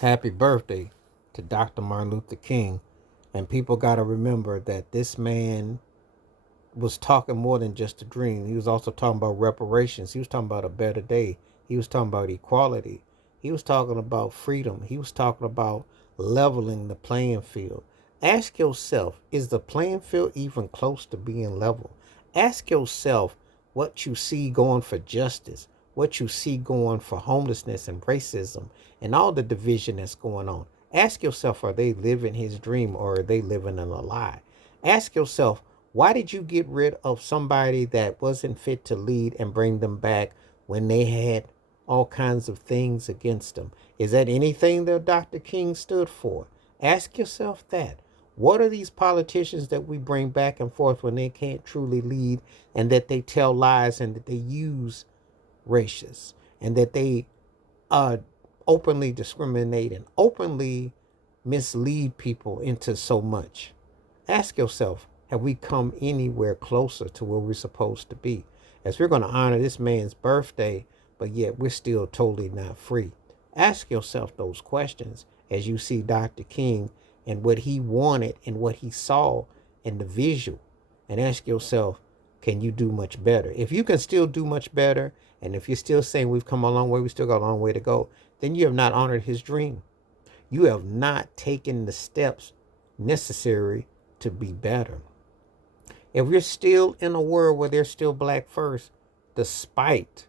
Happy birthday to Dr. Martin Luther King. And people got to remember that this man was talking more than just a dream. He was also talking about reparations. He was talking about a better day. He was talking about equality. He was talking about freedom. He was talking about leveling the playing field. Ask yourself, is the playing field even close to being level? Ask yourself what you see going for justice, what you see going for homelessness and racism and all the division that's going on. Ask yourself, are they living his dream or are they living in a lie? Ask yourself, why did you get rid of somebody that wasn't fit to lead and bring them back when they had all kinds of things against them? Is that anything that Dr. King stood for? Ask yourself that. What are these politicians that we bring back and forth when they can't truly lead and that they tell lies and that they use racists and that they openly discriminate and openly mislead people into so much? Ask yourself, have we come anywhere closer to where we're supposed to be? As we're going to honor this man's birthday, but yet we're still totally not free. Ask yourself those questions as you see Dr. King and what he wanted and what he saw in the visual. And ask yourself, can you do much better? If you can still do much better, and if you're still saying we've come a long way, we still got a long way to go, then you have not honored his dream. You have not taken the steps necessary to be better. If you're still in a world where there's still black first, despite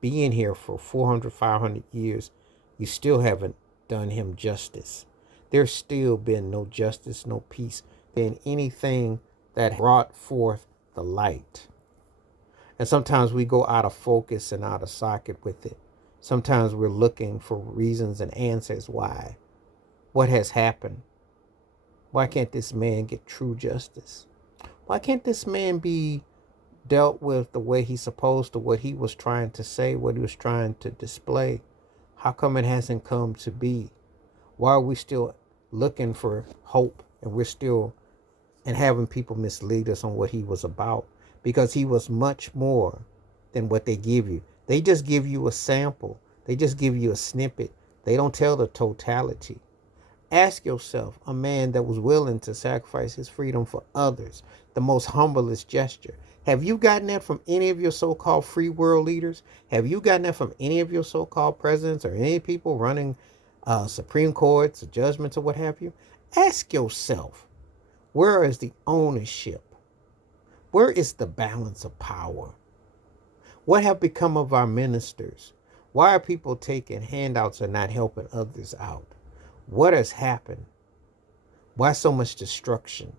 being here for 400, 500 years, you still haven't done him justice. There's still been no justice, no peace, been anything that brought forth the light. And sometimes we go out of focus and out of socket with it. Sometimes we're looking for reasons and answers why. What has happened? Why can't this man get true justice? Why can't this man be dealt with the way he's supposed to, what he was trying to say, what he was trying to display? How come it hasn't come to be? Why are we still looking for hope and we're still and having people mislead us on what he was about? Because he was much more than what they give you. They just give you a sample. They just give you a snippet. They don't tell the totality. Ask yourself, a man that was willing to sacrifice his freedom for others, the most humblest gesture. Have you gotten that from any of your so-called free world leaders? Have you gotten that from any of your so-called presidents or any people running Supreme Courts or judgments or what have you? Ask yourself, where is the ownership? Where is the balance of power? What have become of our ministers? Why are people taking handouts and not helping others out? What has happened? Why so much destruction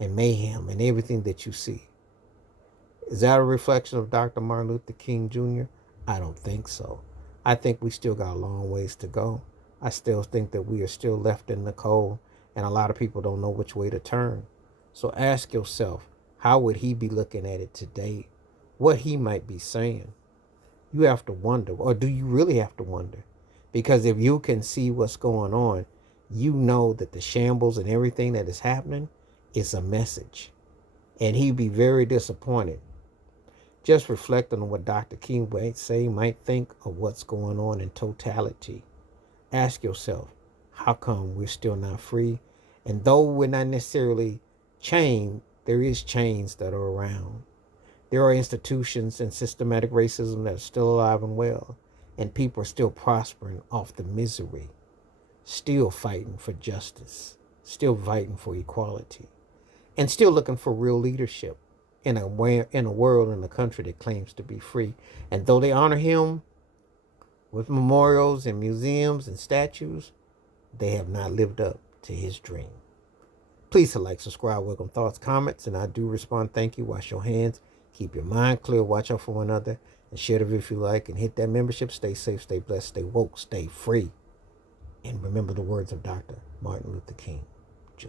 and mayhem and everything that you see? Is that a reflection of Dr. Martin Luther King Jr.? I don't think so. I think we still got a long ways to go. I still think that we are still left in the cold and a lot of people don't know which way to turn. So ask yourself, how would he be looking at it today? What he might be saying? You have to wonder, or do you really have to wonder? Because if you can see what's going on, you know that the shambles and everything that is happening is a message. And he'd be very disappointed. Just reflect on what Dr. King might say, might think of what's going on in totality. Ask yourself, how come we're still not free? And though we're not necessarily chained, there is chains that are around. There are institutions and systematic racism that are still alive and well. And people are still prospering off the misery, still fighting for justice, still fighting for equality, and still looking for real leadership in a world, in a country that claims to be free. And though they honor him with memorials and museums and statues, they have not lived up to his dream. Please like, subscribe, welcome thoughts, comments, and I do respond. Thank you. Wash your hands. Keep your mind clear. Watch out for one another. And share the video if you like. And hit that membership. Stay safe, stay blessed, stay woke, stay free. And remember the words of Dr. Martin Luther King Jr.